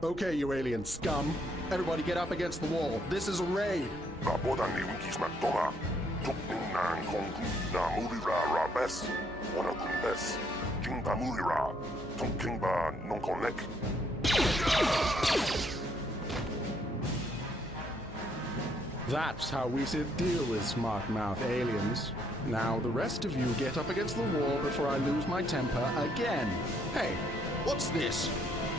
Okay, you alien scum. Everybody get up against the wall. This is a raid. Naboda ni winkismak toma. Tukning nang kongku na murira rabes. Wana kumbes. Jingba murira. Tongkingba nonkonek. That's how we should deal with smart-mouth aliens. Now the rest of you get up against the wall before I lose my temper again. Hey, what's this?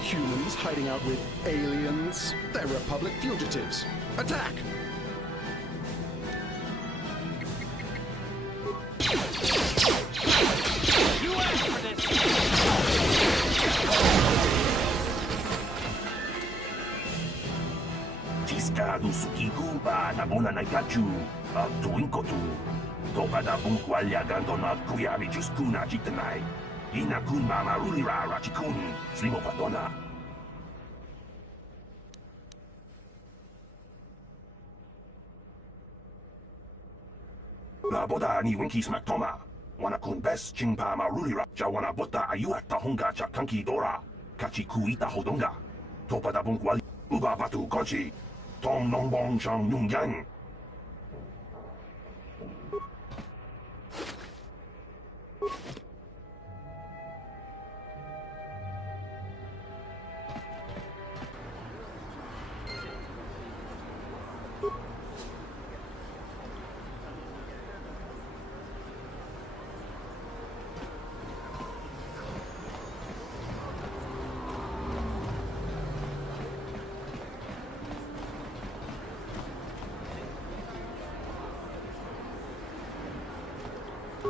Humans hiding out with aliens? They're Republic fugitives. Attack! You asked for this! Tiskadu sukikuba na bona na gachu, tuinkotu. Topa da bunkwalya gandona kuyabi juskuna chitanai. Ina kunba marulira rachikun, slimo padona. La boda ni winki smaktoma. Wana kun bes chingpa marulira. Jawana bota ayuak tahunga cha kanki dora. Kachi kuita hodonga. Topa da bunkwalya. Uba batu konchi. Tom nongbong shang nung yang.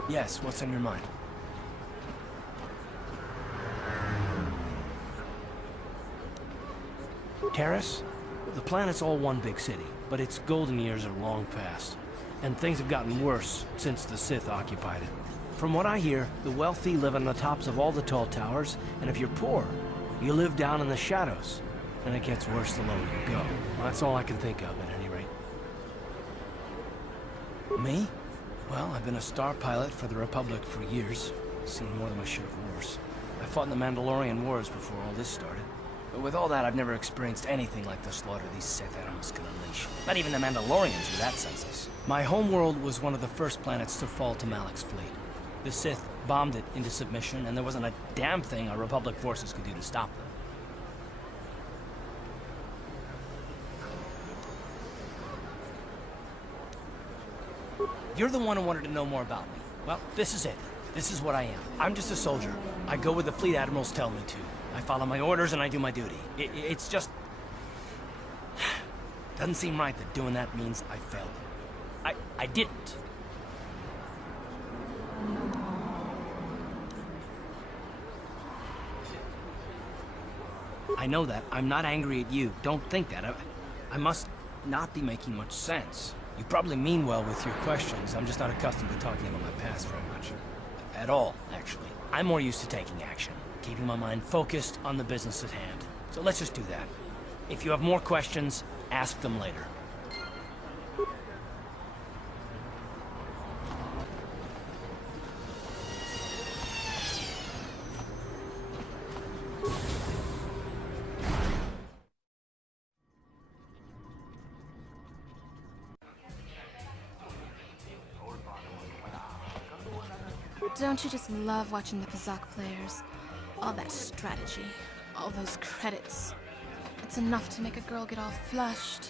Yes, what's on your mind? Taris? The planet's all one big city, but its golden years are long past. And things have gotten worse since the Sith occupied it. From what I hear, the wealthy live on the tops of all the tall towers, and if you're poor, you live down in the shadows. And it gets worse the lower you go. That's all I can think of, at any rate. Me? Well, I've been a star pilot for the Republic for years. Seen more than my share of wars. I fought in the Mandalorian Wars before all this started. But with all that, I've never experienced anything like the slaughter these Sith animals can unleash. Not even the Mandalorians were that senseless. My homeworld was one of the first planets to fall to Malak's fleet. The Sith bombed it into submission, and there wasn't a damn thing our Republic forces could do to stop them. You're the one who wanted to know more about me. Well, this is it. This is what I am. I'm just a soldier. I go where the fleet admirals tell me to. I follow my orders and I do my duty. It's just... doesn't seem right that doing that means I failed them. I didn't. I know that. I'm not angry at you. Don't think that. I must not be making much sense. You probably mean well with your questions. I'm just not accustomed to talking about my past very much. At all, actually. I'm more used to taking action, keeping my mind focused on the business at hand. So let's just do that. If you have more questions, ask them later. Don't you just love watching the Kazakh players? All that strategy, all those credits. It's enough to make a girl get all flushed.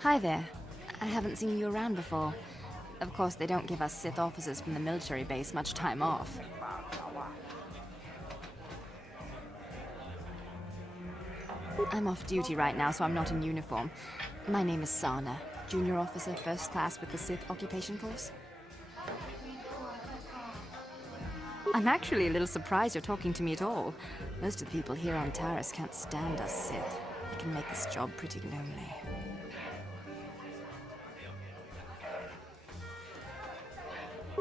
Hi there. I haven't seen you around before. Of course, they don't give us Sith officers from the military base much time off. I'm off duty right now, so I'm not in uniform. My name is Sana, junior officer, first class with the Sith Occupation Force. I'm actually a little surprised you're talking to me at all. Most of the people here on Taris can't stand us Sith. It can make this job pretty lonely.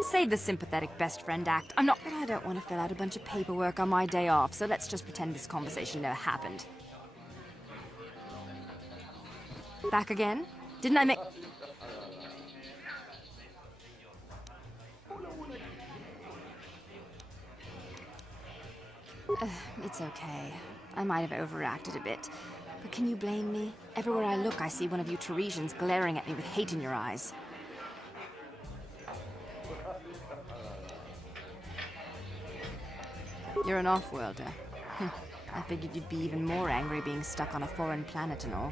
Save the sympathetic best friend act. I'm not... But I don't want to fill out a bunch of paperwork on my day off, so let's just pretend this conversation never happened. Back again? Didn't I make... It's okay. I might have overreacted a bit. But can you blame me? Everywhere I look, I see one of you Tarisians glaring at me with hate in your eyes. You're an off-worlder. I figured you'd be even more angry being stuck on a foreign planet and all.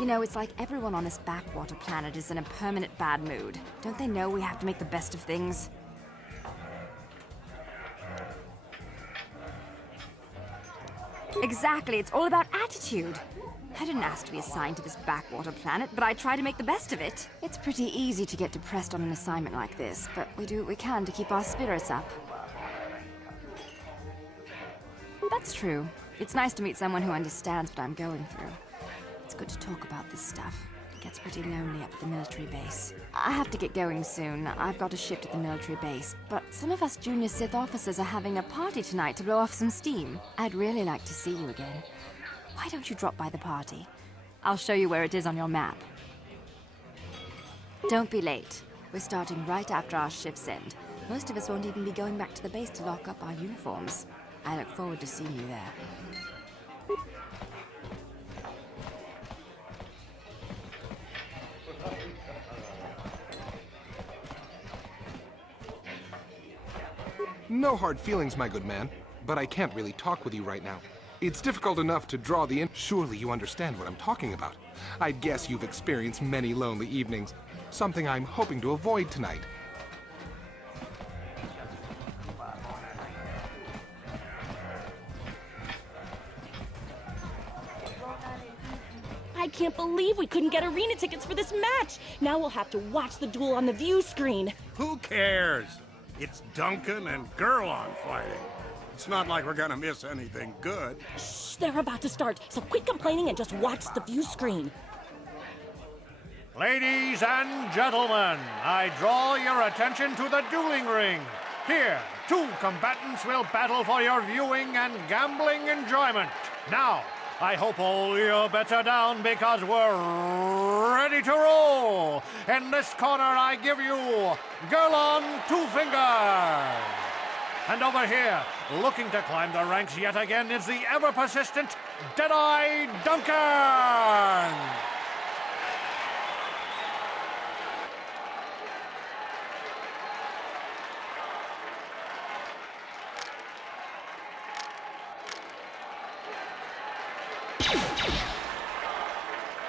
You know, it's like everyone on this backwater planet is in a permanent bad mood. Don't they know we have to make the best of things? Exactly, it's all about attitude. I didn't ask to be assigned to this backwater planet, but I try to make the best of it. It's pretty easy to get depressed on an assignment like this, but we do what we can to keep our spirits up. That's true. It's nice to meet someone who understands what I'm going through. It's good to talk about this stuff. It gets pretty lonely up at the military base. I have to get going soon. I've got a shift at the military base, but some of us junior Sith officers are having a party tonight to blow off some steam. I'd really like to see you again. Why don't you drop by the party? I'll show you where it is on your map. Don't be late. We're starting right after our shifts end. Most of us won't even be going back to the base to lock up our uniforms. I look forward to seeing you there. No hard feelings, my good man, but I can't really talk with you right now. It's difficult enough to draw the Surely you understand what I'm talking about. I'd guess you've experienced many lonely evenings, something I'm hoping to avoid tonight. I can't believe we couldn't get arena tickets for this match! Now we'll have to watch the duel on the view screen. Who cares? It's Duncan and Gurlon fighting. It's not like we're gonna miss anything good. Shh, they're about to start, so quit complaining and just watch the view screen. Ladies and gentlemen, I draw your attention to the dueling ring. Here, two combatants will battle for your viewing and gambling enjoyment. Now, I hope all your bets are down because we're ready to roll. In this corner, I give you Gurlon Two Fingers. And over here, looking to climb the ranks yet again, is the ever-persistent Deadeye Duncan.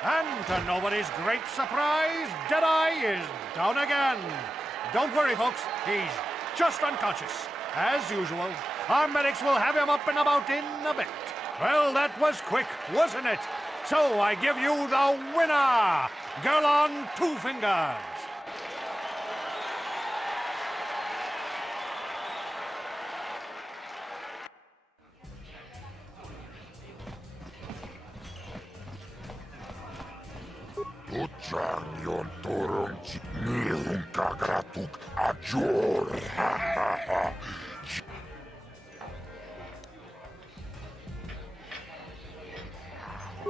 And to nobody's great surprise, Deadeye is down again. Don't worry, folks, he's just unconscious. As usual, our medics will have him up and about in a bit. Well, that was quick, wasn't it? So I give you the winner, Gurlon Two Fingers. Tutsang yon turun nihun kagratuk ajor.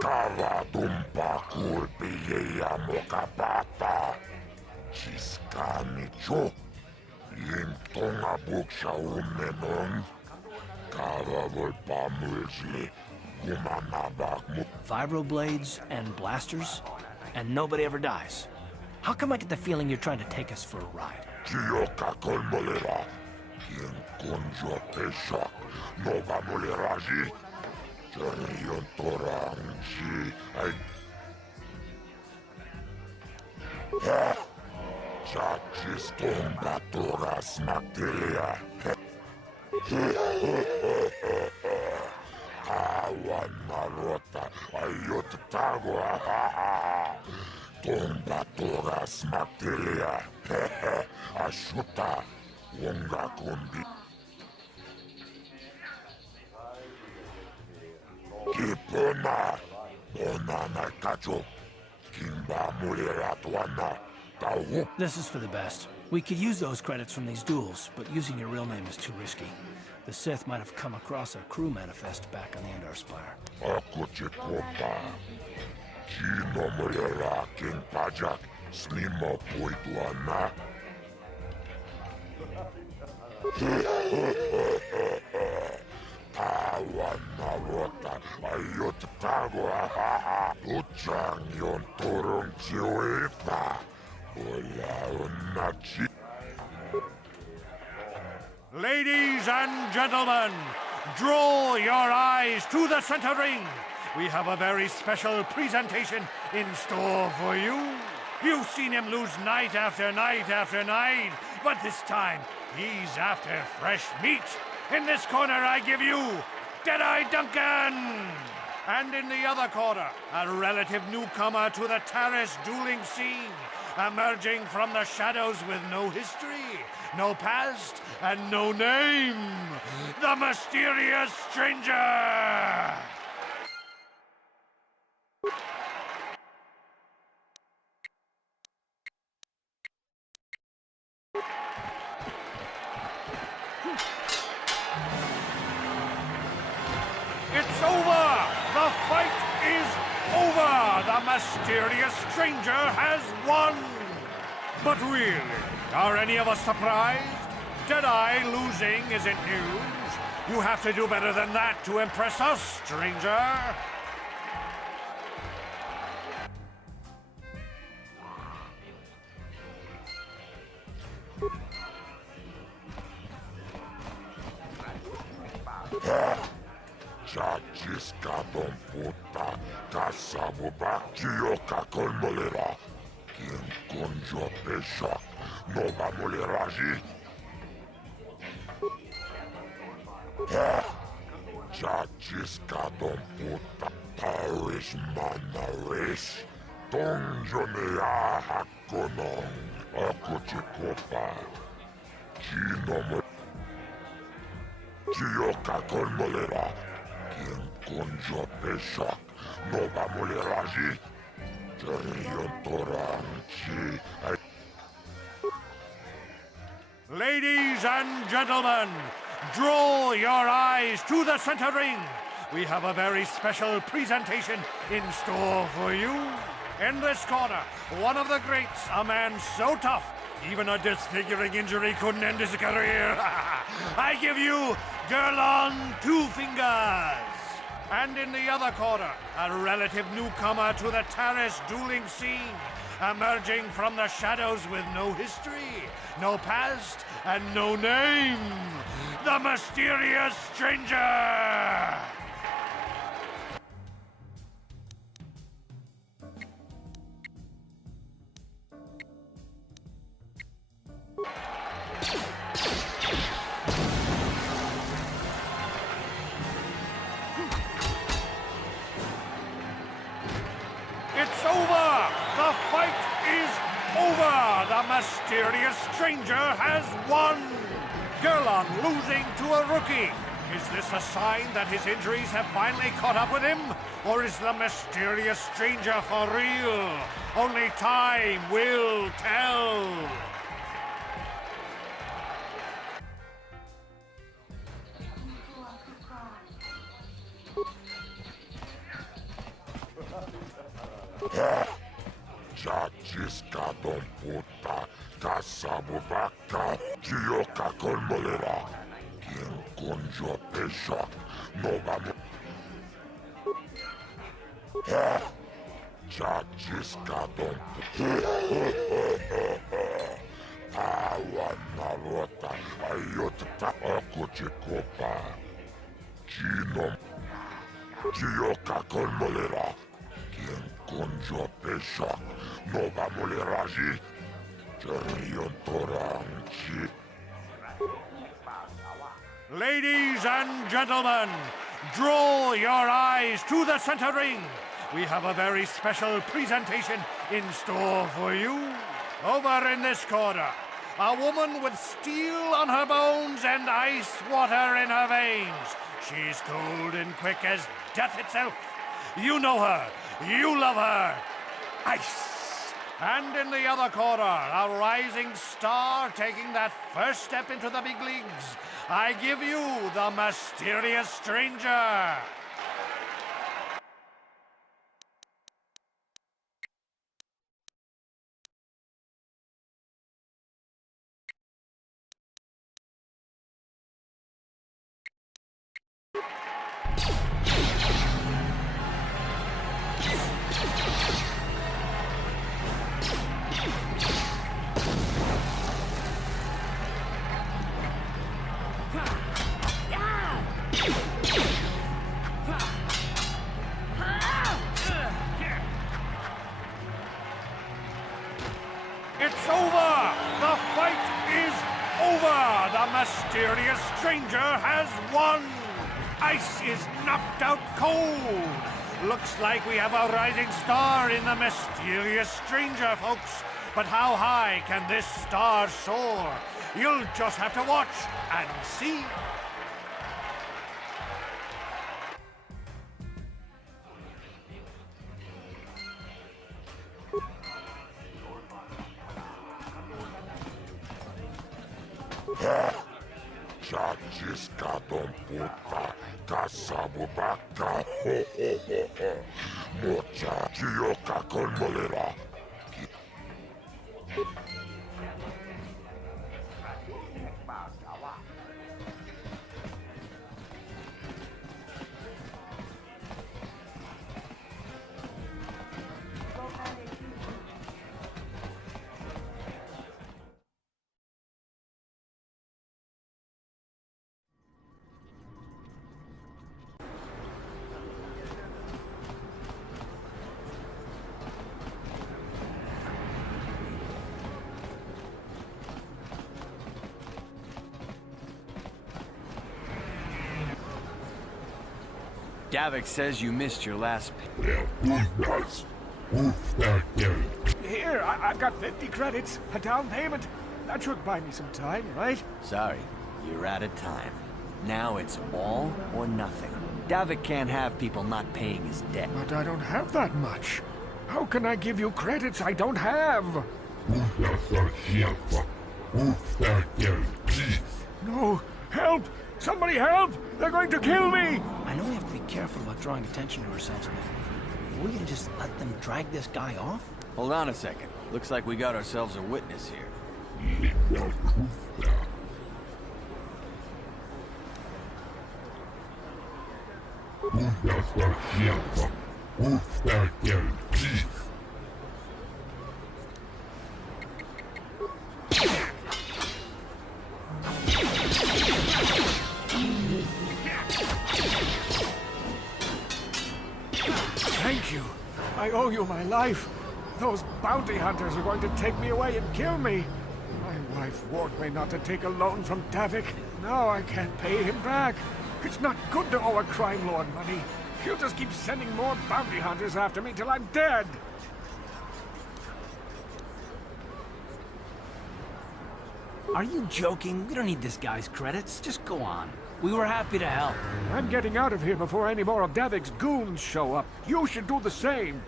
Kava tumpa kulpi ja mokapata. Siskani jo. Jintonga buksha ummenon. Kava volpa mulsli. Kumanavak mu. Vibroblades and blasters, and nobody ever dies. How come I get the feeling you're trying to take us for a ride? Kioka kolmolera. Kien konjo peshak. Nova moleraji. Jarion torangi. Chachis tomba toras materia. Awan marota. Ayot tagua. Tomba toras materia. Ashuta. Wonga kundi. Kipona. This is for the best. We could use those credits from these duels, but using your real name is too risky. The Sith might have come across our crew manifest back on the Endar Spire. Ladies and gentlemen, draw your eyes to the center ring. We have a very special presentation in store for you. You've seen him lose night after night after night, but this time he's after fresh meat. In this corner, I give you Deadeye Duncan! And in the other corner, a relative newcomer to the Taris dueling scene, emerging from the shadows with no history, no past, and no name, the mysterious stranger! It's over! The fight is over! The mysterious stranger has won! But really, are any of us surprised? Deadeye losing isn't news. You have to do better than that to impress us, stranger. Chachiskadon puta, kasabuba, kioka kolmolera. Quien conjo peshak, no va moleraji. Chachiskadon puta, Taris manaris. Tonjonea hakonong, akuchikopa. Chino kioka kolmolera. Quien conjo peshak, no va moleraji. Ladies and gentlemen, draw your eyes to the center ring. We have a very special presentation in store for you. In this corner, one of the greats, a man so tough, even a disfiguring injury couldn't end his career. I give you Gerlon Two Fingers. And in the other corner, a relative newcomer to the Taris dueling scene, emerging from the shadows with no history, no past, and no name, the mysterious stranger! It's over! The fight is over! The mysterious stranger has won! Gerlon losing to a rookie. Is this a sign that his injuries have finally caught up with him? Or is the mysterious stranger for real? Only time will tell! Chachiskadon puta, kasabubaka, kioka kolmolera. Quien conjo peshak, no va Chachiskadon Tawanarota, ayotata, akuchikopa. Chino, kioka kolmolera. Quien conjo peshak, no va moleraji. Toranchi. Ladies and gentlemen, draw your eyes to the center ring. We have a very special presentation in store for you. Over in this corner, a woman with steel on her bones and ice water in her veins. She's cold and quick as death itself. You know her. You love her. Ice. And in the other corner, a rising star taking that first step into the big leagues. I give you the mysterious stranger. It's over! The fight is over! The mysterious stranger has won! Ice is knocked out cold! Looks like we have a rising star in the mysterious stranger, folks. But how high can this star soar? You'll just have to watch and see. Chachiskaton putka, kasabubaka, ho ho ho ho. Mocha, chioka konmolera. Davik says you missed your last... Here, I've got 50 credits, a down payment. That should buy me some time, right? Sorry, you're out of time. Now it's all or nothing. Davik can't have people not paying his debt. But I don't have that much. How can I give you credits I don't have? No, help! Somebody help! They're going to kill me! I know we have to be careful about drawing attention to ourselves, but we can just let them drag this guy off? Hold on a second. Looks like we got ourselves a witness here. Thank you. I owe you my life. Those bounty hunters are going to take me away and kill me. My wife warned me not to take a loan from Davik. Now I can't pay him back. It's not good to owe a crime lord money. He'll just keep sending more bounty hunters after me till I'm dead. Are you joking? We don't need this guy's credits. Just go on. We were happy to help. I'm getting out of here before any more of Davik's goons show up. You should do the same.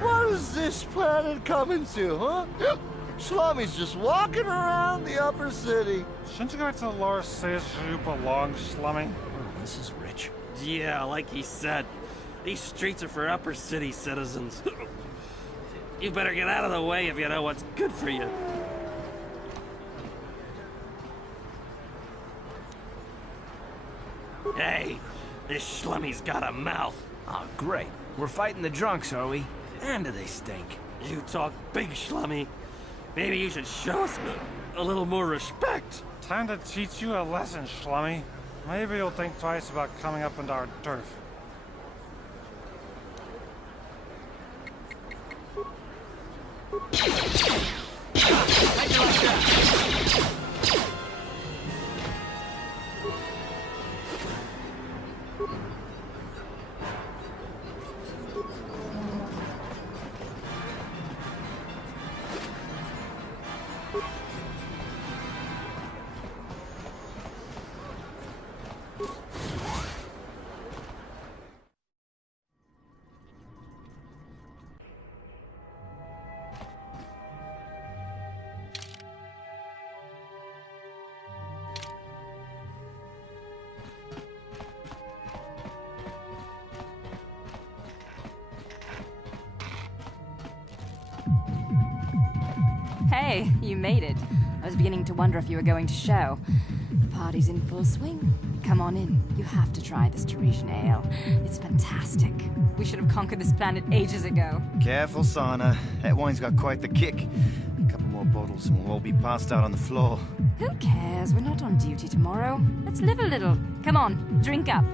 What is this planet coming to, huh? Slummies just walking around the upper city. Shouldn't you go to the lower cities where you belong, Slummy? This This is rich. Yeah, like he said, these streets are for upper city citizens. You better get out of the way if you know what's good for you. Hey, this schlummy's got a mouth. Oh, great. We're fighting the drunks, are we? And do they stink? You talk big, Schlummy. Maybe you should show us a little more respect. Time to teach you a lesson, Schlummy. Maybe you'll think twice about coming up into our turf. Hey, you made it. I was beginning to wonder if you were going to show. The party's in full swing. Come on in. You have to try this Tarisian ale. It's fantastic. We should have conquered this planet ages ago. Careful, Sana. That wine's got quite the kick. A couple more bottles and we'll all be passed out on the floor. Who cares? We're not on duty tomorrow. Let's live a little. Come on, drink up.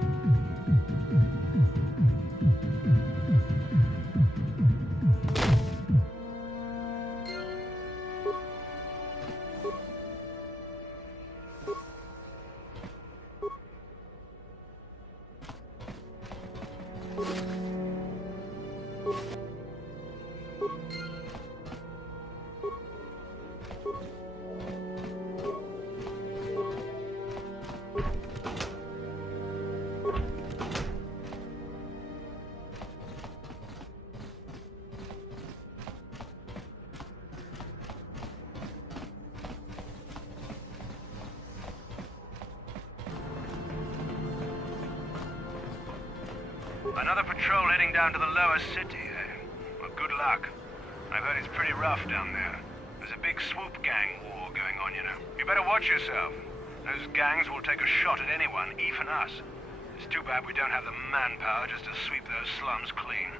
Another patrol heading down to the lower city, eh? Well, good luck. I've heard it's pretty rough down there. There's a big swoop gang war going on, you know. You better watch yourself. Those gangs will take a shot at anyone, even us. It's too bad we don't have the manpower just to sweep those slums clean.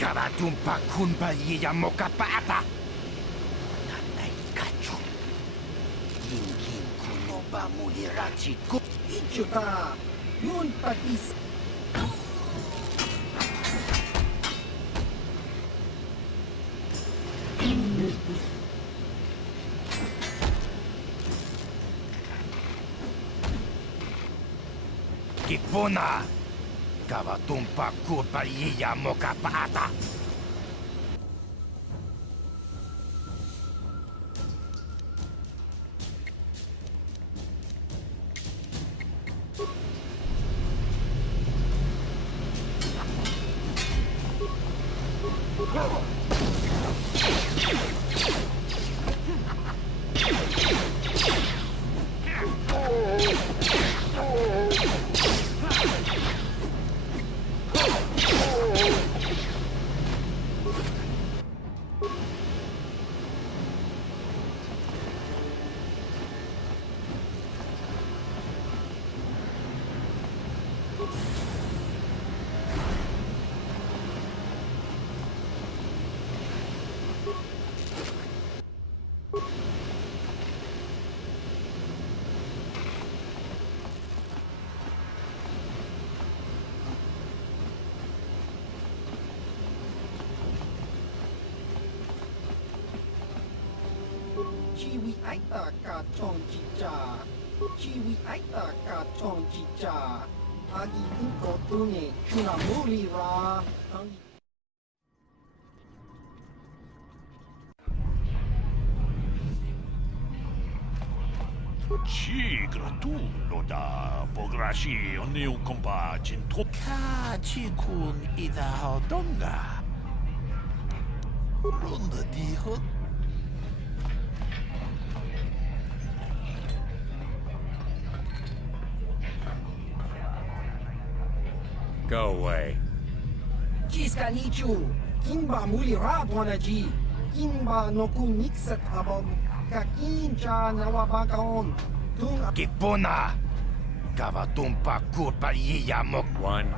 Kavatumpa kunpa yiya mokapata. Nanay kachu. Ginkin kuno ba mulirachi ko. Ichuta. Yun patis. Kipuna. Kavatumpa kurpa yiya mokapata. Chiwi aita ka tonchicha. Chiwi aita ka tonchicha. Agi Kotune, Tunamuri Ra. Ci gratullo da pograshi oniu kompa jinto ka chikun ida hodonga. Runda di hot. Go away. Jiska Nichu, Kimba Muli Radwanaji, Kimba no Kumixat Abog, Kakincha Nawabakaon, Tung Kipuna! Kavatumpa kurpa yiyamok. One.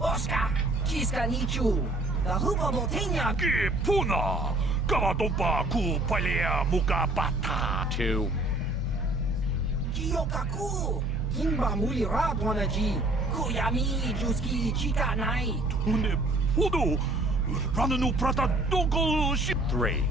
Oscar, Jiska Nichu, the Huba Botenia. Kipuna! Kavatompa ku palea muka bata. 2. Jiyokaku, Kimba Muli Radwanaji, Kuyami Juski Chika Nai. Tune podo! Rananu prata donko shi. 3.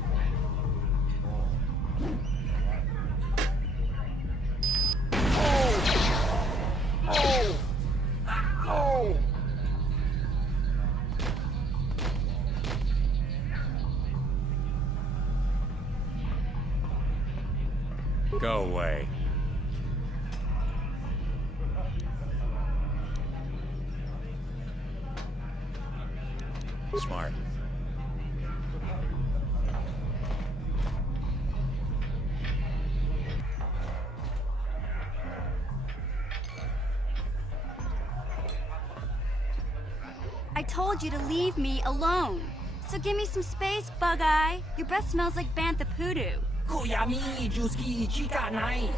Go away. Smart. I told you to leave me alone. So give me some space, Bug-Eye. Your breath smells like Bantha Poodoo. Kuyami Juski Chika Nai.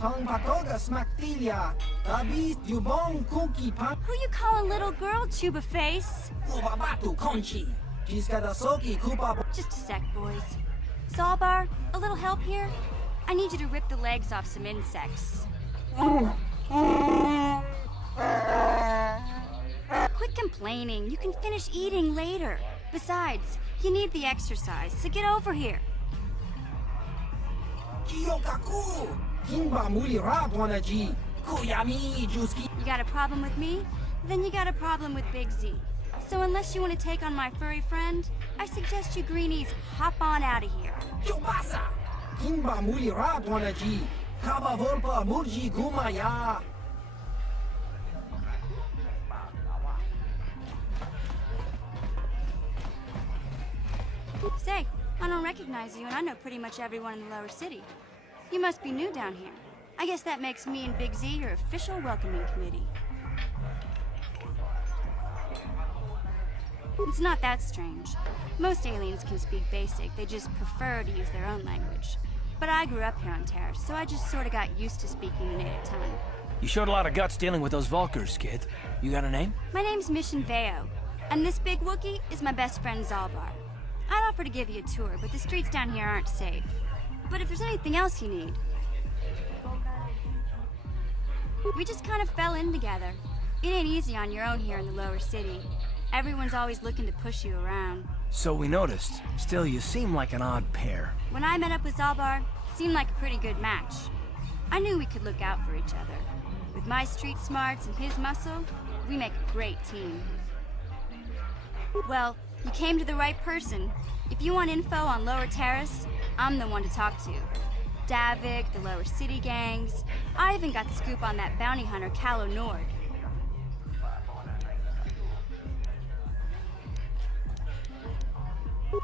Pang Patoga Smaktilia. Tabis Dubong Cookie Pang. Who you call a little girl, Chuba Face? Ubabatu Conchi. Jiska da Soki Kupa. Just a sec, boys. Zalbar, a little help here? I need you to rip the legs off some insects. Quit complaining. You can finish eating later. Besides, you need the exercise, so get over here. Kiyokaku! Kimba Muli Radwanaji. Kuyami Juski. You got a problem with me? Then you got a problem with Big Z. So unless you want to take on my furry friend, I suggest you greenies hop on out of here. Yobasa! Kimba Muli Radwanaji. Kaba Volpa Murji Gumaya. Say, I don't recognize you, and I know pretty much everyone in the lower city. You must be new down here. I guess that makes me and Big Z your official welcoming committee. It's not that strange. Most aliens can speak basic, they just prefer to use their own language. But I grew up here on Taris, so I just sort of got used to speaking the native tongue. You showed a lot of guts dealing with those Vulkars, kid. You got a name? My name's Mission Veo, and this big Wookiee is my best friend Zalbar. I'd offer to give you a tour, but the streets down here aren't safe. But if there's anything else you need... We just kind of fell in together. It ain't easy on your own here in the lower city. Everyone's always looking to push you around. So we noticed. Still, you seem like an odd pair. When I met up with Zalbar, it seemed like a pretty good match. I knew we could look out for each other. With my street smarts and his muscle, we make a great team. Well, you came to the right person. If you want info on Lower Taris, I'm the one to talk to. Davik, the Lower City gangs. I even got the scoop on that bounty hunter, Calo Nord.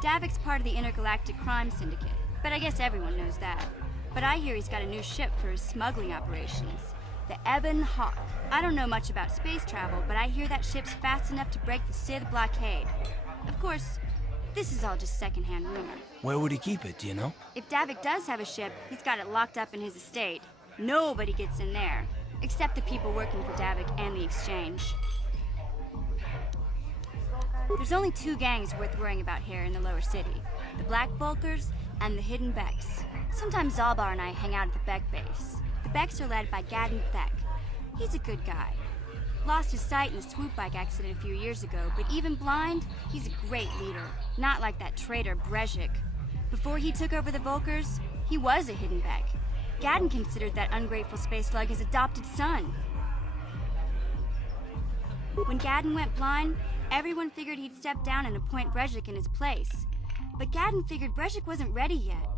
Davik's part of the Intergalactic Crime Syndicate, but I guess everyone knows that. But I hear he's got a new ship for his smuggling operations, the Ebon Hawk. I don't know much about space travel, but I hear that ship's fast enough to break the Sith blockade. Of course, this is all just secondhand rumor. Where would he keep it, do you know? If Davik does have a ship, he's got it locked up in his estate. Nobody gets in there, except the people working for Davik and the Exchange. There's only 2 gangs worth worrying about here in the lower city. The Black Vulkars and the Hidden Becks. Sometimes Zalbar and I hang out at the Beck base. The Becks are led by Gadden Thek. He's a good guy. Lost his sight in a swoop bike accident a few years ago, but even blind, he's a great leader. Not like that traitor Brezhik. Before he took over the Vulkars, he was a Hidden Beck. Gadden considered that ungrateful space slug his adopted son. When Gadden went blind, everyone figured he'd step down and appoint Brejik in his place. But Gadden figured Brejik wasn't ready yet.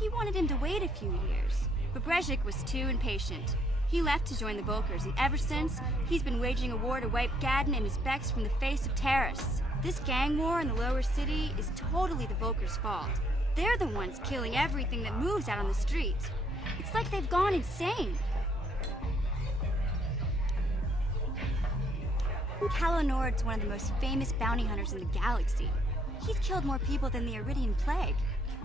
He wanted him to wait a few years. But Brejik was too impatient. He left to join the Volkers, and ever since, he's been waging a war to wipe Gadden and his Becks from the face of Taris. This gang war in the lower city is totally the Volkers' fault. They're the ones killing everything that moves out on the streets. It's like they've gone insane. Calo Nord's one of the most famous bounty hunters in the galaxy. He's killed more people than the Iridian Plague.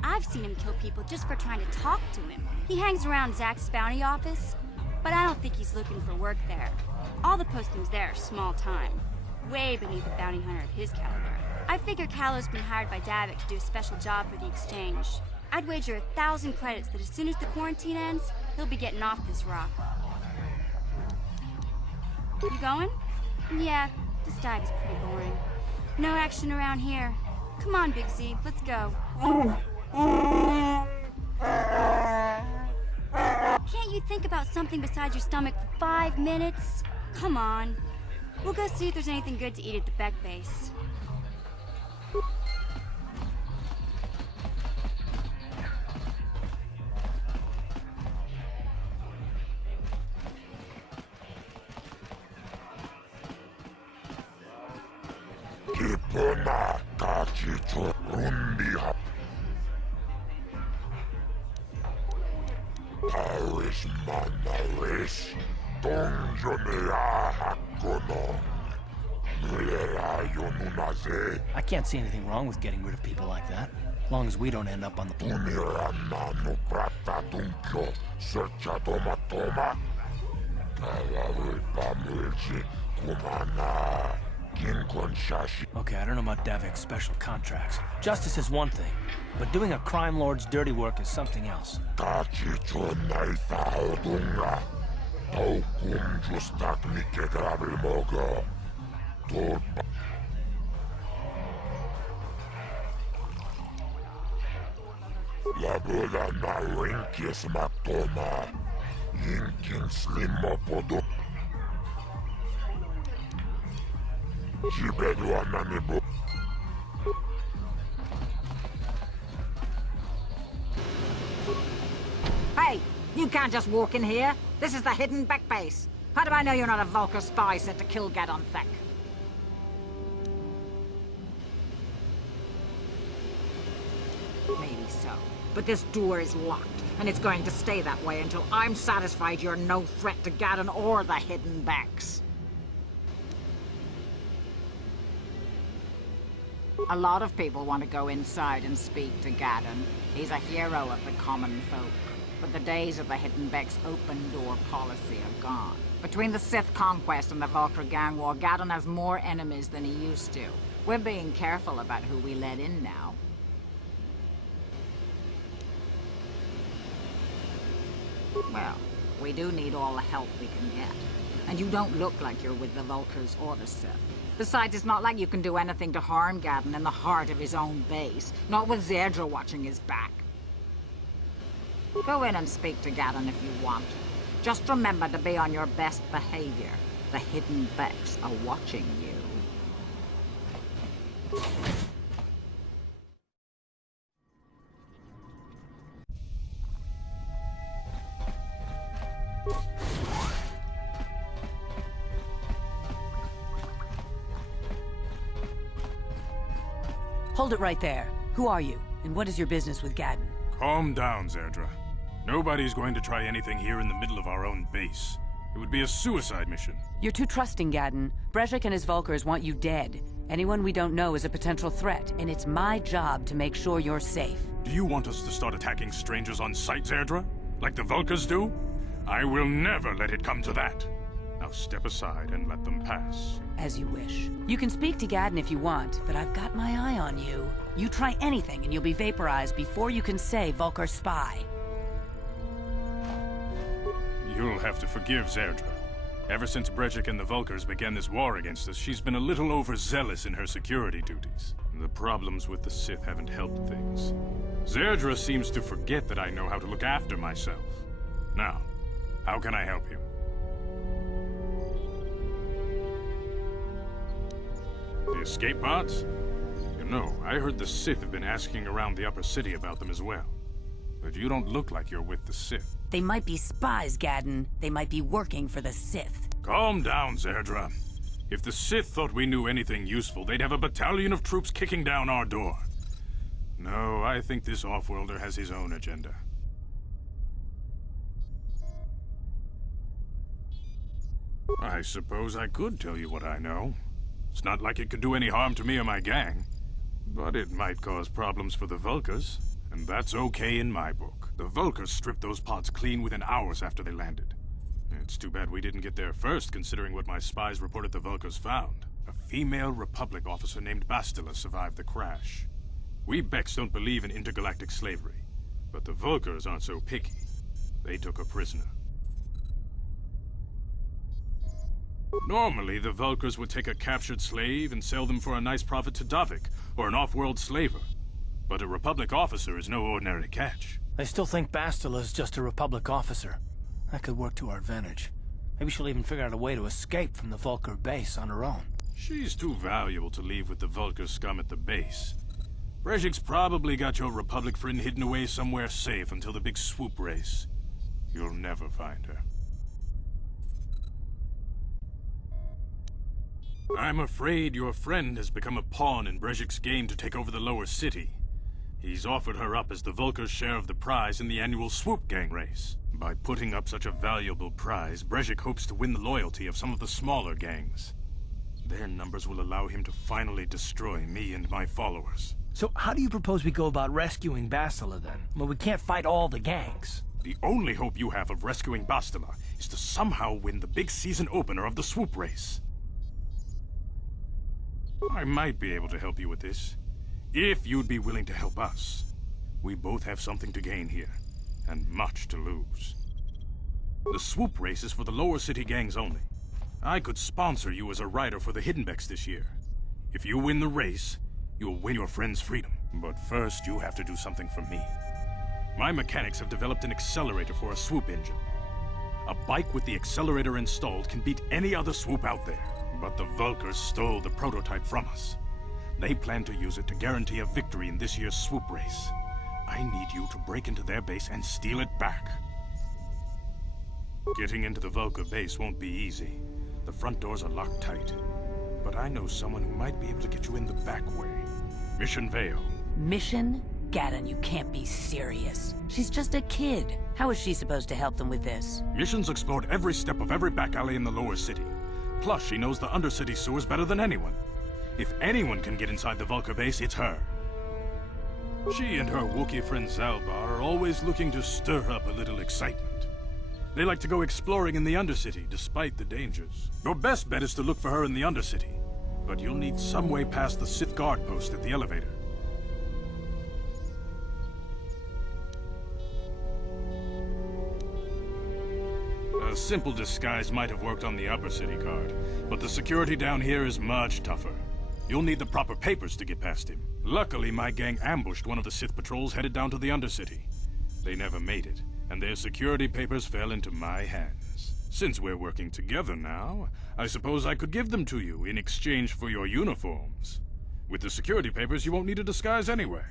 I've seen him kill people just for trying to talk to him. He hangs around Zach's bounty office, but I don't think he's looking for work there. All the postings there are small time, way beneath a bounty hunter of his caliber. I figure Calo's been hired by Davik to do a special job for the exchange. I'd wager 1,000 credits that as soon as the quarantine ends, he'll be getting off this rock. You going? Yeah, this dive is pretty boring. No action around here. Come on, Big Z, let's go. Can't you think about something besides your stomach for 5 minutes? Come on. We'll go see if there's anything good to eat at the Beck base. Taris manaris, donjonea hakonon. I can't see anything wrong with getting rid of people like that, as long as we don't end up on the... Okay, I don't know about Davik's special contracts. Justice is one thing, but doing a crime lord's dirty work is something else. Hey, you can't just walk in here. This is the hidden Beck base. How do I know you're not a Volker spy sent to kill Gadon Thek? Maybe so. But this door is locked, and it's going to stay that way until I'm satisfied you're no threat to Gadon or the hidden Becks. A lot of people want to go inside and speak to Gadon. He's a hero of the common folk. But the days of the hidden Beck's open-door policy are gone. Between the Sith conquest and the Volker gang war, Gadon has more enemies than he used to. We're being careful about who we let in now. Well, we do need all the help we can get. And you don't look like you're with the Volkers or the Sith. Besides, it's not like you can do anything to harm Gadon in the heart of his own base. Not with Zerdra watching his back. Go in and speak to Gadon if you want. Just remember to be on your best behavior. The hidden Becks are watching you. Hold it right there. Who are you, and what is your business with Gadon? Calm down, Zerdra. Nobody's going to try anything here in the middle of our own base. It would be a suicide mission. You're too trusting, Gadon. Brejik and his Volkers want you dead. Anyone we don't know is a potential threat, and it's my job to make sure you're safe. Do you want us to start attacking strangers on sight, Zerdra? Like the Volkers do? I will never let it come to that. Now step aside and let them pass. As you wish. You can speak to Gadon if you want, but I've got my eye on you. You try anything and you'll be vaporized before you can say Volker spy. You'll have to forgive Zerdra. Ever since Brejik and the Volkers began this war against us, she's been a little overzealous in her security duties. The problems with the Sith haven't helped things. Zerdra seems to forget that I know how to look after myself. Now, how can I help you? The escape pods? You know, I heard the Sith have been asking around the upper city about them as well. But you don't look like you're with the Sith. They might be spies, Gadden. They might be working for the Sith. Calm down, Zerdra. If the Sith thought we knew anything useful, they'd have a battalion of troops kicking down our door. No, I think this off-worlder has his own agenda. I suppose I could tell you what I know. It's not like it could do any harm to me or my gang. But it might cause problems for the Vulkars, and that's okay in my book. The Vulkars stripped those pods clean within hours after they landed. It's too bad we didn't get there first, considering what my spies reported the Vulkars found. A female Republic officer named Bastila survived the crash. We Becks don't believe in intergalactic slavery, but the Vulkars aren't so picky. They took her prisoner. Normally, the Vulkars would take a captured slave and sell them for a nice profit to Davik, or an off-world slaver. But a Republic officer is no ordinary catch. I still think Bastila's just a Republic officer. That could work to our advantage. Maybe she'll even figure out a way to escape from the Vulkar base on her own. She's too valuable to leave with the Vulkar scum at the base. Brejik's probably got your Republic friend hidden away somewhere safe until the big swoop race. You'll never find her. I'm afraid your friend has become a pawn in Brejik's game to take over the lower city. He's offered her up as the Vulkar's share of the prize in the annual Swoop Gang race. By putting up such a valuable prize, Brejik hopes to win the loyalty of some of the smaller gangs. Their numbers will allow him to finally destroy me and my followers. So how do you propose we go about rescuing Bastila then? Well, we can't fight all the gangs. The only hope you have of rescuing Bastila is to somehow win the big season opener of the Swoop race. I might be able to help you with this, if you'd be willing to help us. We both have something to gain here, and much to lose. The Swoop race is for the lower city gangs only. I could sponsor you as a rider for the Hidden Becks this year. If you win the race, you'll win your friend's freedom. But first, you have to do something for me. My mechanics have developed an accelerator for a swoop engine. A bike with the accelerator installed can beat any other swoop out there. But the Vulkars stole the prototype from us. They plan to use it to guarantee a victory in this year's swoop race. I need you to break into their base and steal it back. Getting into the Vulkar base won't be easy. The front doors are locked tight. But I know someone who might be able to get you in the back way. Mission Vale. Mission? Gadden, you can't be serious. She's just a kid. How is she supposed to help them with this? Mission's explored every step of every back alley in the lower city. Plus, she knows the undercity sewers better than anyone. If anyone can get inside the Vulkar base, it's her. She and her Wookiee friend Zalbar are always looking to stir up a little excitement. They like to go exploring in the undercity, despite the dangers. Your best bet is to look for her in the undercity, but you'll need some way past the Sith guard post at the elevator. A simple disguise might have worked on the upper city guard, but the security down here is much tougher. You'll need the proper papers to get past him. Luckily, my gang ambushed one of the Sith patrols headed down to the undercity. They never made it, and their security papers fell into my hands. Since we're working together now, I suppose I could give them to you in exchange for your uniforms. With the security papers, you won't need a disguise anyway.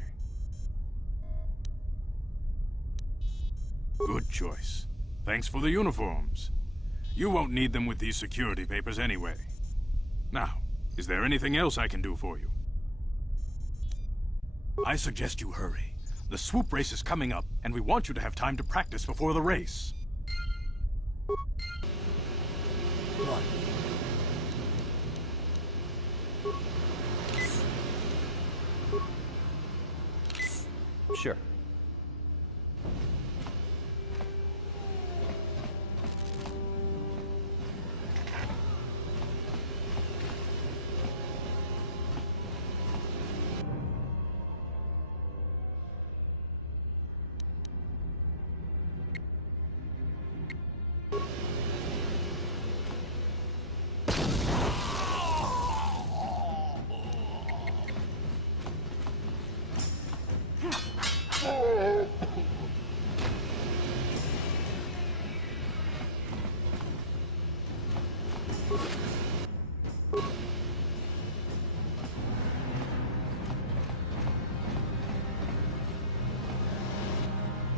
Good choice. Thanks for the uniforms. You won't need them with these security papers anyway. Now, is there anything else I can do for you? I suggest you hurry. The swoop race is coming up, and we want you to have time to practice before the race. What? Sure.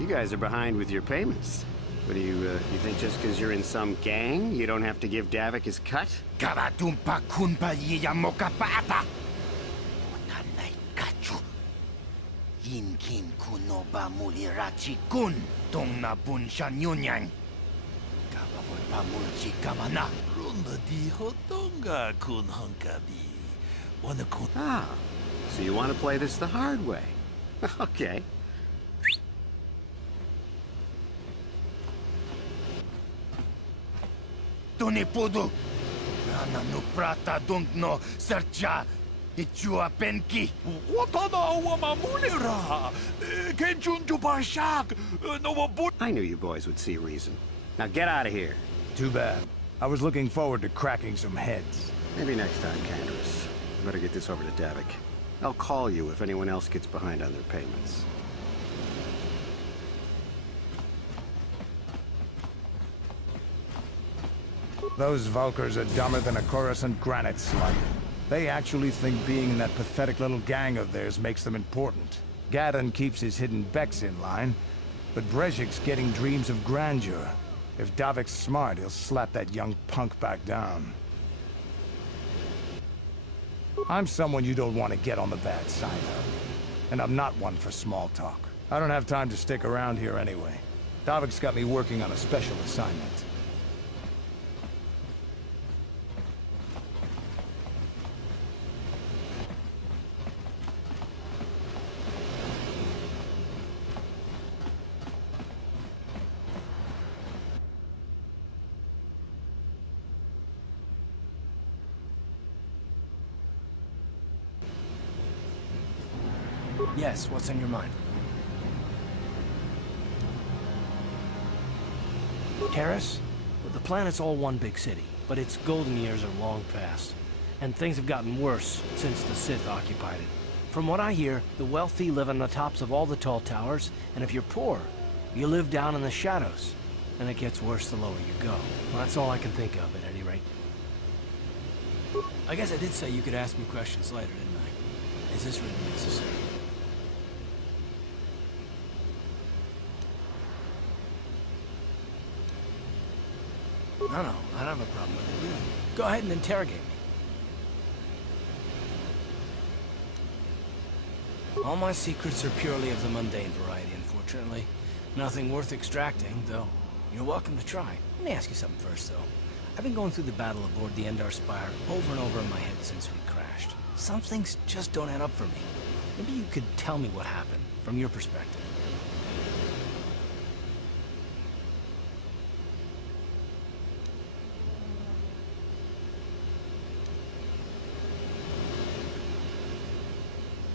You guys are behind with your payments. What do you think just because you're in some gang, you don't have to give Davik his cut? Kavatumpa kunpa yiyamokapata. Utanay kachu. Yinkin kunoba mulirachi kun. Tong na bunshan yunyang. Kavapon pamulchi kamana. Runda di hotonga kun hunkabi. Wanakun. Ah, so you want to play this the hard way? Okay. Tunipudu. Nana no prata dungno sercha. Ichua penki. Watana wamamulira. Kenjunju barshak. No wabut. I knew you boys would see reason. Now get out of here. Too bad. I was looking forward to cracking some heads. Maybe next time, Candace. I better get this over to Davik. I'll call you if anyone else gets behind on their payments. Those Vulkars are dumber than a Coruscant granite slug. They actually think being in that pathetic little gang of theirs makes them important. Gadon keeps his hidden Becks in line, but Brejik's getting dreams of grandeur. If Davik's smart, he'll slap that young punk back down. I'm someone you don't want to get on the bad side of. And I'm not one for small talk. I don't have time to stick around here anyway. Davik's got me working on a special assignment. Yes, what's on your mind? Taris? The planet's all one big city, but its golden years are long past. And things have gotten worse since the Sith occupied it. From what I hear, the wealthy live on the tops of all the tall towers, and if you're poor, you live down in the shadows. And it gets worse the lower you go. Well, that's all I can think of, at any rate. I guess I did say you could ask me questions later, didn't I? Is this really necessary? No, I don't have a problem with it, really. Go ahead and interrogate me. All my secrets are purely of the mundane variety, unfortunately. Nothing worth extracting, though. You're welcome to try. Let me ask you something first, though. I've been going through the battle aboard the Endar Spire over and over in my head since we crashed. Some things just don't add up for me. Maybe you could tell me what happened, from your perspective.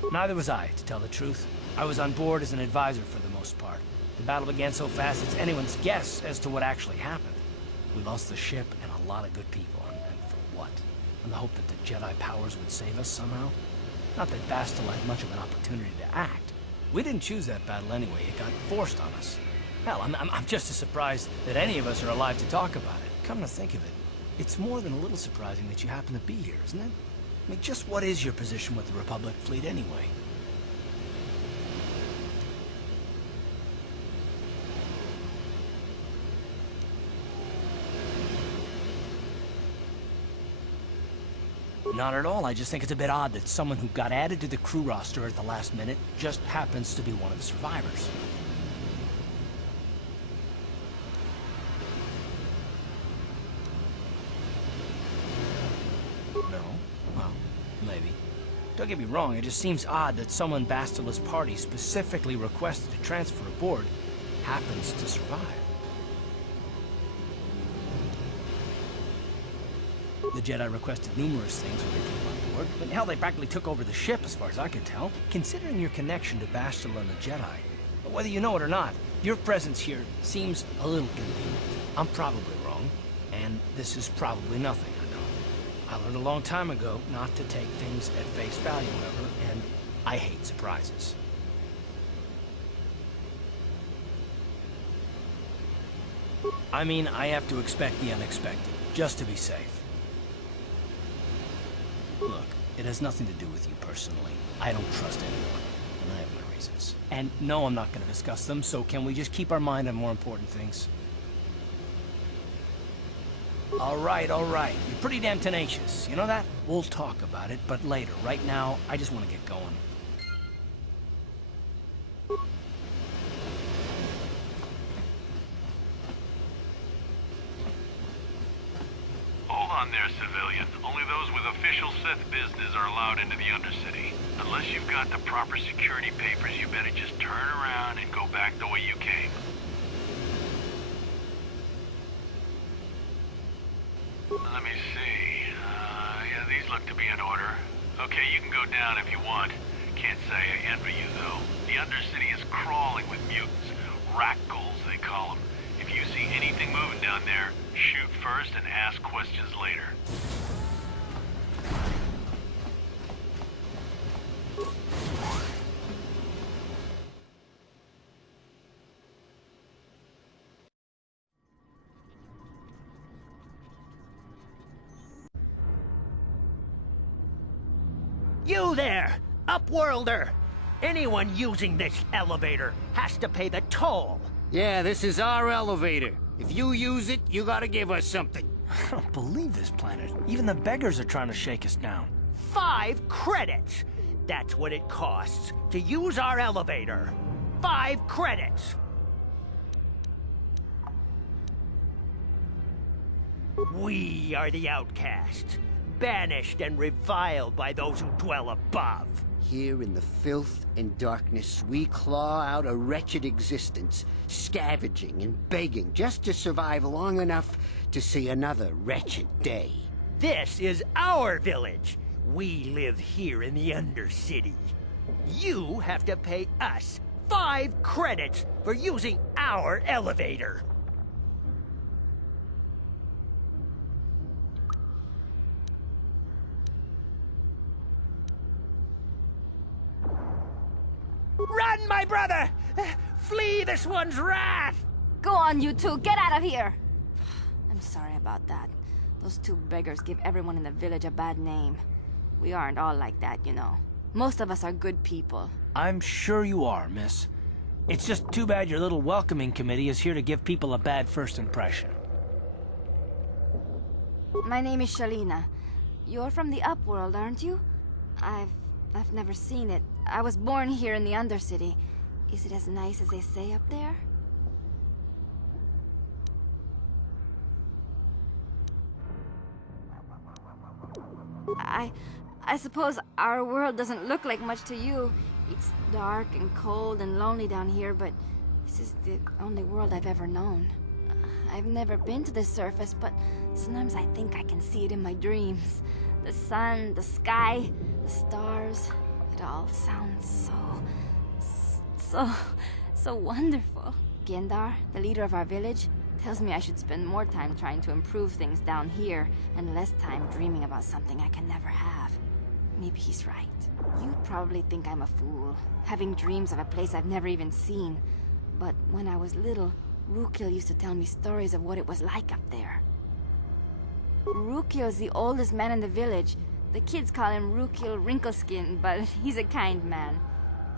Neither was I, to tell the truth. I was on board as an advisor for the most part. The battle began so fast it's anyone's guess as to what actually happened. We lost the ship and a lot of good people, and for what? In the hope that the Jedi powers would save us somehow? Not that Bastila had much of an opportunity to act. We didn't choose that battle anyway, it got forced on us. Hell, I'm just as surprised that any of us are alive to talk about it. Come to think of it, it's more than a little surprising that you happen to be here, isn't it? I mean, just what is your position with the Republic fleet anyway? Not at all. I just think it's a bit odd that someone who got added to the crew roster at the last minute just happens to be one of the survivors. No? Well, maybe. Don't get me wrong, it just seems odd that someone Bastila's party specifically requested to transfer aboard happens to survive. The Jedi requested numerous things when they came on board, but hell, they practically took over the ship as far as I can tell. Considering your connection to Bastila and the Jedi, whether you know it or not, your presence here seems a little convenient. I'm probably wrong, and this is probably nothing, I know. I learned a long time ago not to take things at face value, however, and I hate surprises. I mean, I have to expect the unexpected, just to be safe. Look, it has nothing to do with you personally. I don't trust anyone, and I have my reasons. And no, I'm not gonna discuss them, so can we just keep our mind on more important things? All right. You're pretty damn tenacious. You know that? We'll talk about it, but later. Right now, I just want to get going. Hold on there, civilian. Only those with official Sith business are allowed into the Undercity. Unless you've got the proper security papers, you better just turn around and go back the way you came. Let me see. Yeah, these look to be in order. Okay, you can go down if you want. Can't say I envy you, though. The Undercity is crawling with mutants. Rat-ghouls, they call them. If you see anything moving down there, shoot first and ask questions later. You there, Upworlder! Anyone using this elevator has to pay the toll. Yeah, this is our elevator. If you use it, you gotta give us something. I don't believe this planet. Even the beggars are trying to shake us down. 5 credits! That's what it costs to use our elevator. 5 credits! We are the outcasts, banished and reviled by those who dwell above. Here in the filth and darkness, we claw out a wretched existence, scavenging and begging just to survive long enough to see another wretched day. This is our village. We live here in the Undercity. You have to pay us 5 credits for using our elevator. Run, my brother! Flee this one's wrath! Go on, you two. Get out of here! I'm sorry about that. Those 2 beggars give everyone in the village a bad name. We aren't all like that, you know. Most of us are good people. I'm sure you are, miss. It's just too bad your little welcoming committee is here to give people a bad first impression. My name is Shalina. You're from the Upworld, aren't you? I've never seen it. I was born here in the Undercity. Is it as nice as they say up there? I suppose our world doesn't look like much to you. It's dark and cold and lonely down here, but this is the only world I've ever known. I've never been to the surface, but sometimes I think I can see it in my dreams. The sun, the sky, the stars. It all sounds so wonderful. Gendar, the leader of our village, tells me I should spend more time trying to improve things down here and less time dreaming about something I can never have. Maybe he's right. You probably think I'm a fool, having dreams of a place I've never even seen. But when I was little, Rukil used to tell me stories of what it was like up there. Rukil's the oldest man in the village. The kids call him Rukil Wrinkleskin, but he's a kind man.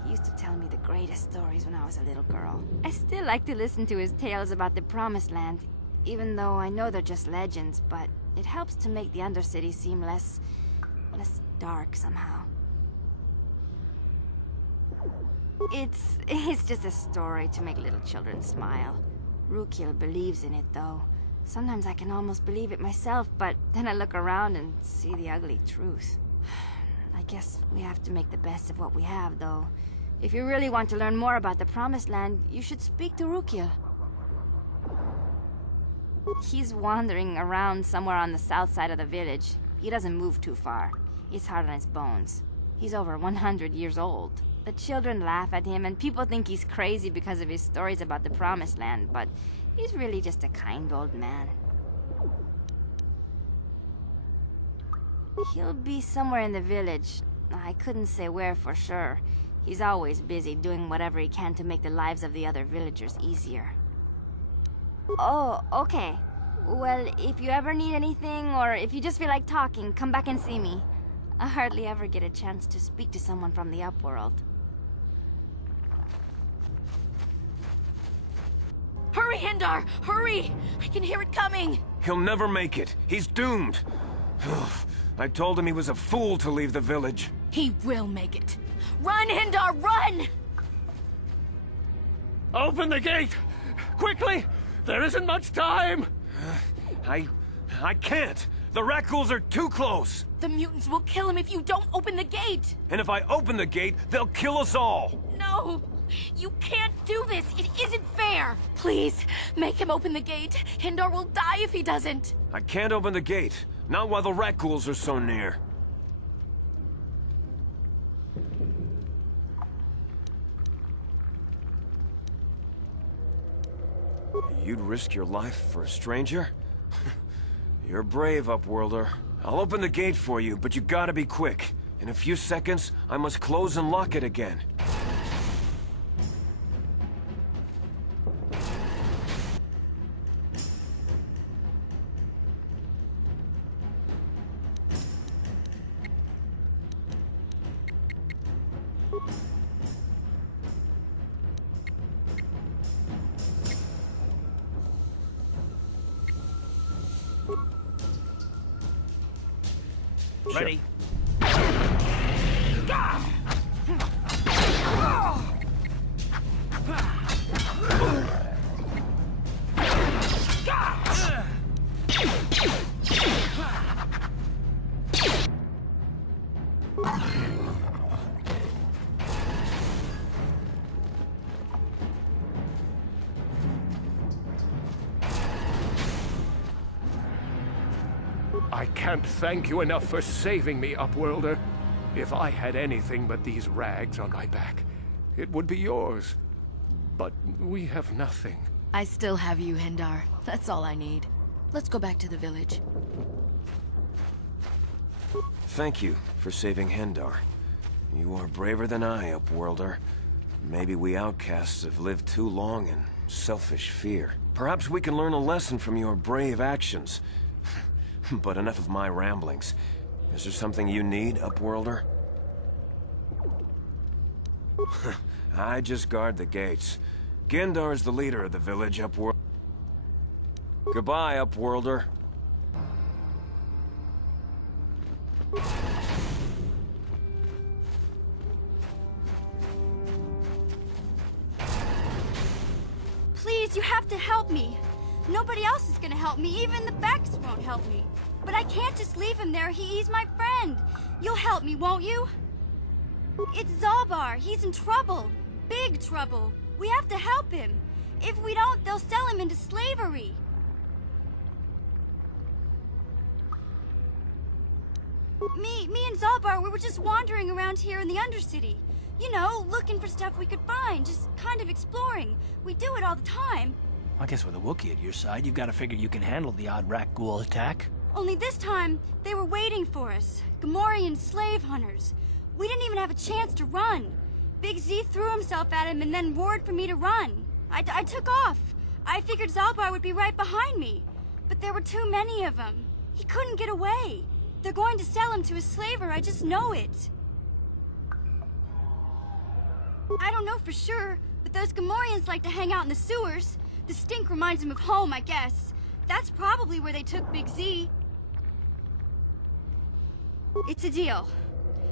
He used to tell me the greatest stories when I was a little girl. I still like to listen to his tales about the Promised Land, even though I know they're just legends, but it helps to make the Undercity seem less dark somehow. It's just a story to make little children smile. Rukil believes in it, though. Sometimes I can almost believe it myself, but then I look around and see the ugly truth. I guess we have to make the best of what we have, though. If you really want to learn more about the Promised Land, you should speak to Rukil. He's wandering around somewhere on the south side of the village. He doesn't move too far. He's hard on his bones. He's over 100 years old. The children laugh at him, and people think he's crazy because of his stories about the Promised Land, but he's really just a kind old man. He'll be somewhere in the village. I couldn't say where for sure. He's always busy doing whatever he can to make the lives of the other villagers easier. Oh, okay. Well, if you ever need anything, or if you just feel like talking, come back and see me. I hardly ever get a chance to speak to someone from the Upworld. Hurry, Hindar! Hurry! I can hear it coming! He'll never make it. He's doomed. I told him he was a fool to leave the village. He will make it. Run, Hindar, run! Open the gate! Quickly! There isn't much time! I can't! The Rakghouls are too close! The mutants will kill him if you don't open the gate! And if I open the gate, they'll kill us all! No! You can't do this! It isn't fair! Please, make him open the gate. Hindar will die if he doesn't. I can't open the gate. Not while the Rakghouls are so near. You'd risk your life for a stranger? You're brave, Upworlder. I'll open the gate for you, but you gotta be quick. In a few seconds, I must close and lock it again. Ready? I can't thank you enough for saving me, Upworlder. If I had anything but these rags on my back, it would be yours. But we have nothing. I still have you, Hindar. That's all I need. Let's go back to the village. Thank you for saving Hindar. You are braver than I, Upworlder. Maybe we outcasts have lived too long in selfish fear. Perhaps we can learn a lesson from your brave actions. But enough of my ramblings. Is there something you need, Upworlder? I just guard the gates. Gindar's the leader of the village, Upworlder. Goodbye, Upworlder. Please, you have to help me. Nobody else is gonna help me. Even the Becks won't help me. But I can't just leave him there. He's my friend. You'll help me, won't you? It's Zalbar. He's in trouble. Big trouble. We have to help him. If we don't, they'll sell him into slavery. Me and Zalbar, we were just wandering around here in the Undercity. You know, looking for stuff we could find, just kind of exploring. We do it all the time. I guess with a Wookiee at your side, you've got to figure you can handle the odd Rakghoul attack. Only this time, they were waiting for us. Gamorrean slave hunters. We didn't even have a chance to run. Big Z threw himself at him and then roared for me to run. I took off. I figured Zalbar would be right behind me. But there were too many of them. He couldn't get away. They're going to sell him to a slaver, I just know it. I don't know for sure, but those Gamorreans like to hang out in the sewers. The stink reminds them of home, I guess. That's probably where they took Big Z. It's a deal.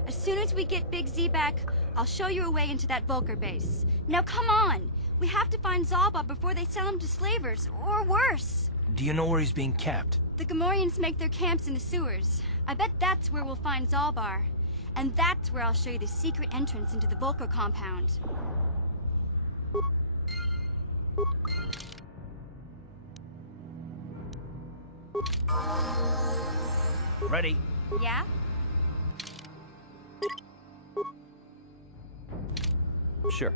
As soon as we get Big Z back, I'll show you a way into that Vulcar base. Now come on! We have to find Zalbar before they sell him to slavers, or worse. Do you know where he's being kept? The Gamorreans make their camps in the sewers. I bet that's where we'll find Zalbar. And that's where I'll show you the secret entrance into the Vulcar compound. Ready? Yeah? Sure.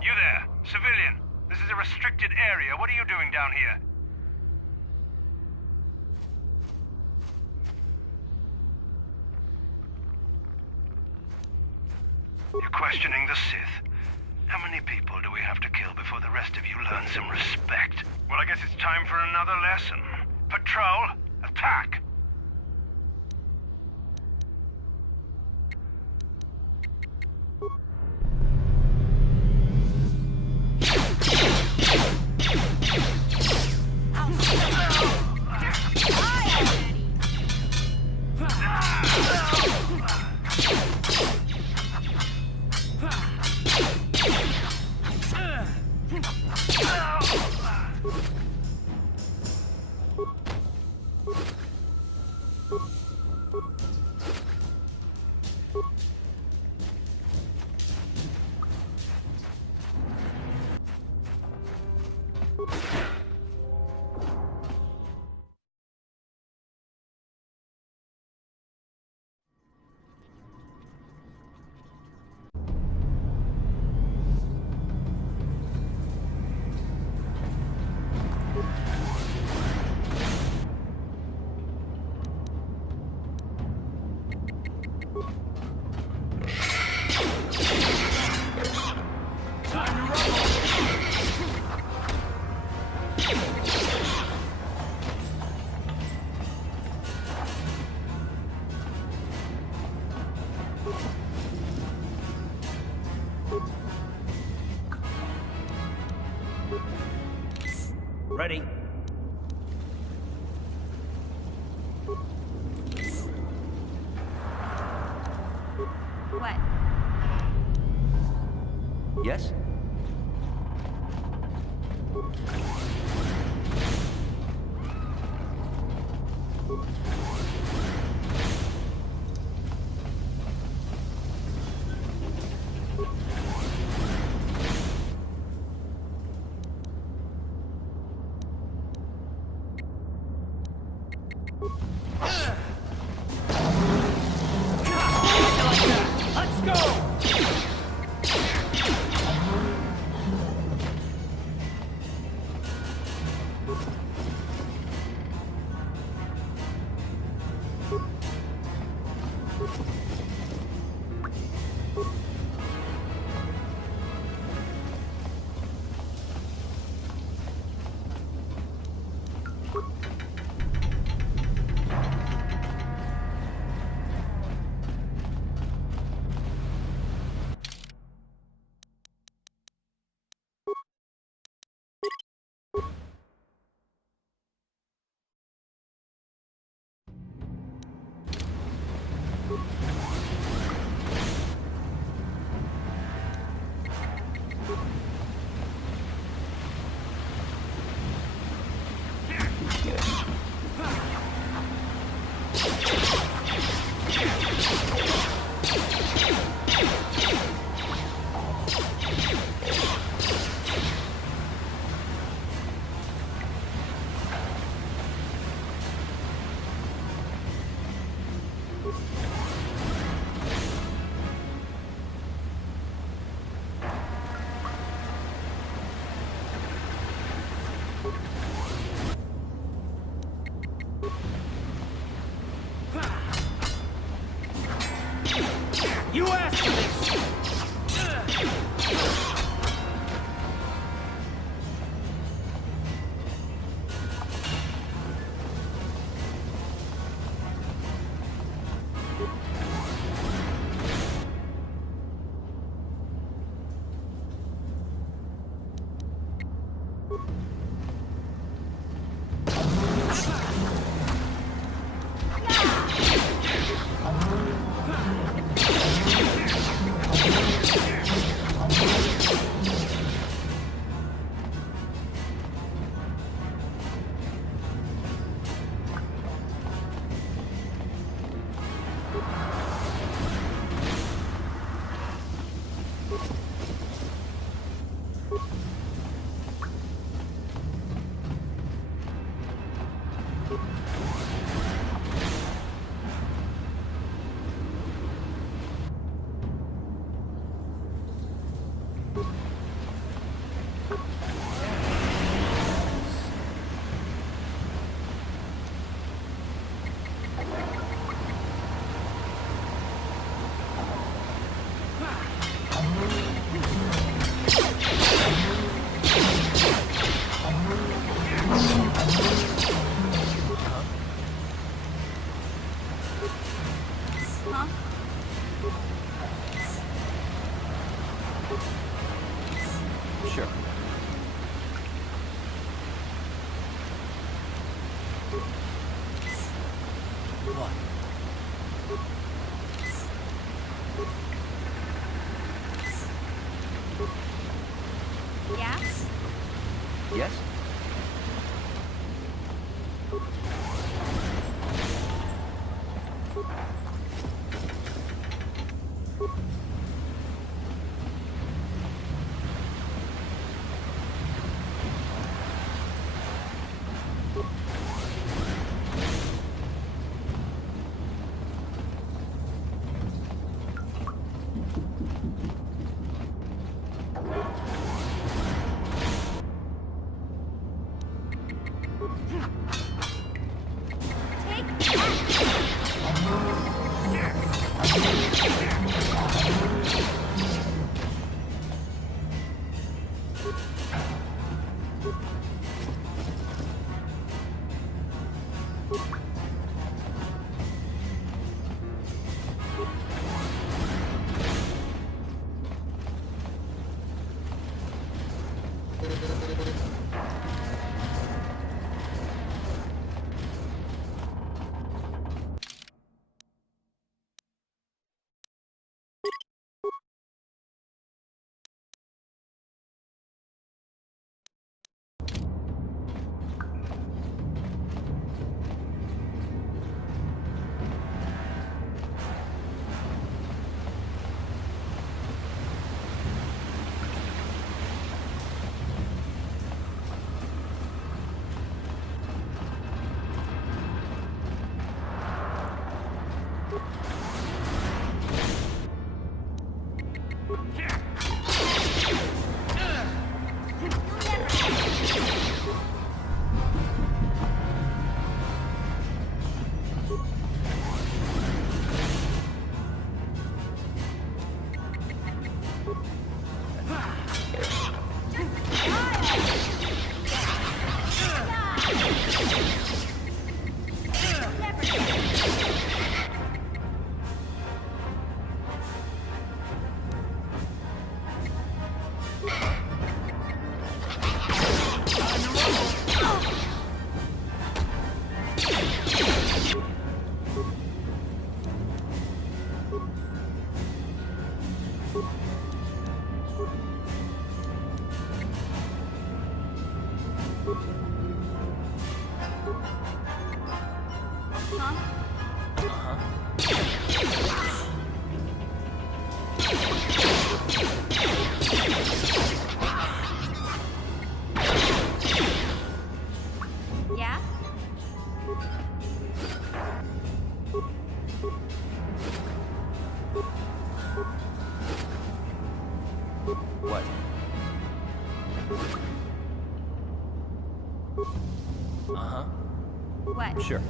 You there, civilian. This is a restricted area. What are you doing down here? You're questioning the Sith. How many people do we have to kill before the rest of you learn some respect? Well, I guess it's time for another lesson. Patrol, attack! Ready? What? Yes? Let's go! You asked for this! Sure. What? Yeah? Yes? Yeah? What? Uh-huh. What? Sure.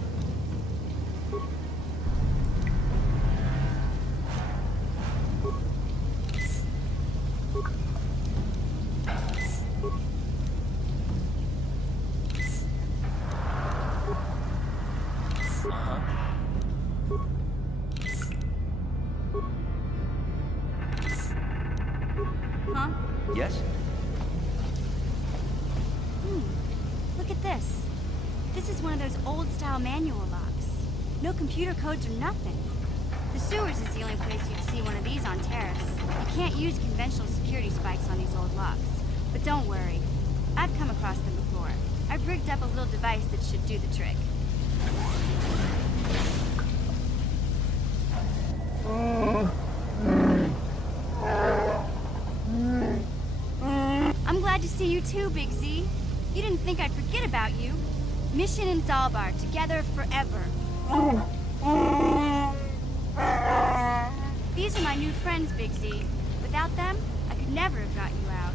Huh? Yes? Look at this. This is one of those old-style manual locks. No computer codes or nothing. The sewers is the only place you'd see one of these on Taris. You can't use conventional security spikes on these old locks. But don't worry. I've come across them before. I've rigged up a little device that should do the trick. I'm glad to see you too, Big Z. You didn't think I'd forget about you. Mission and Zalbar, together forever. These are my new friends, Big Z. Without them, I could never have got you out.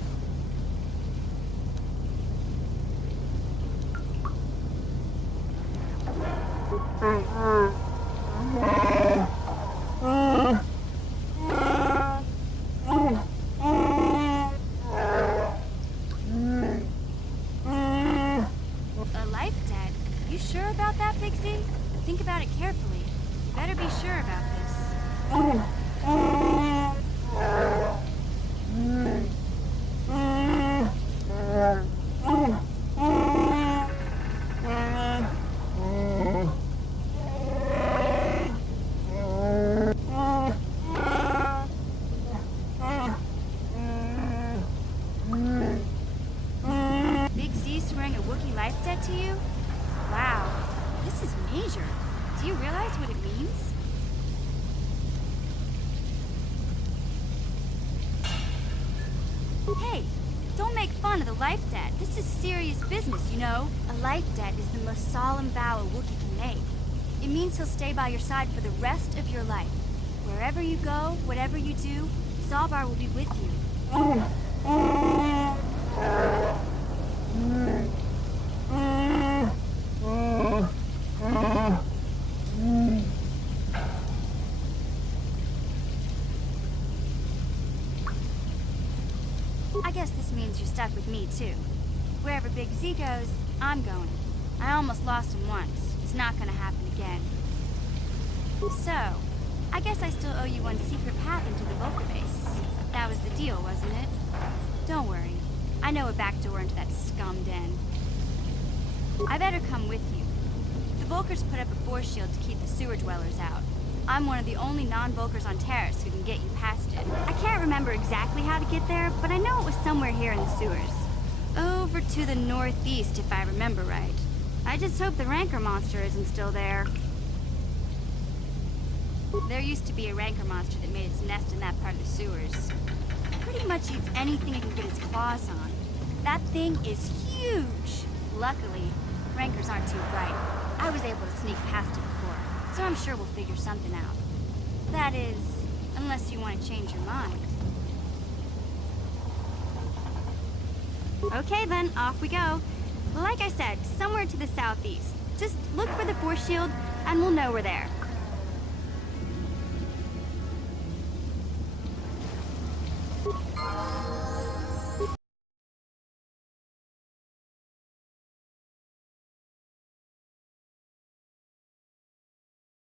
A life debt? You sure about that, Big Z? Think about it carefully. You better be sure about this. Big Z swearing a Wookiee life debt to you? Wow, this is major. Do you realize what it means? Hey, don't make fun of the life debt. This is serious business, you know? A life debt is the most solemn vow a Wookiee can make. It means he'll stay by your side for the rest of your life. Wherever you go, whatever you do, Zalbar will be with you. I guess this means you're stuck with me, too. Wherever Big Z goes, I'm going. I almost lost him once. It's not gonna happen again. So, I guess I still owe you one secret path into the Volker base. That was the deal, wasn't it? Don't worry. I know a back door into that scum den. I better come with you. The Volkers put up a force shield to keep the sewer dwellers out. I'm one of the only non-Volkers on Taris who can get you past it. I can't remember exactly how to get there, but I know it was somewhere here in the sewers. Over to the northeast, if I remember right. I just hope the rancor monster isn't still there. There used to be a rancor monster that made its nest in that part of the sewers. Pretty much eats anything it can get its claws on. That thing is huge! Luckily, rancors aren't too bright. I was able to sneak past it before, so I'm sure we'll figure something out. That is, unless you want to change your mind. Okay then, off we go. Like I said, somewhere to the southeast. Just look for the force shield, and we'll know we're there.